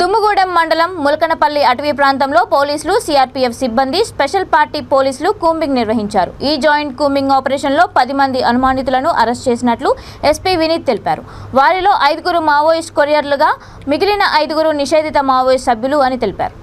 దుమ్ముగూడెం మండలం ములకనపల్లి అటవీ ప్రాంతంలో పోలీసులు సిఆర్పీఎఫ్ సిబ్బంది స్పెషల్ పార్టీ పోలీసులు కూంబింగ్ నిర్వహించారు. ఈ జాయింట్ కూంబింగ్ ఆపరేషన్లో 10 మంది అనుమానితులను అరెస్ట్ చేసినట్లు ఎస్పీ వినీత్ తెలిపారు. వారిలో 5 మావోయిస్ట్ కొరియర్లుగా, మిగిలిన 5 నిషేధిత మావోయిస్ట్ సభ్యులు అని తెలిపారు.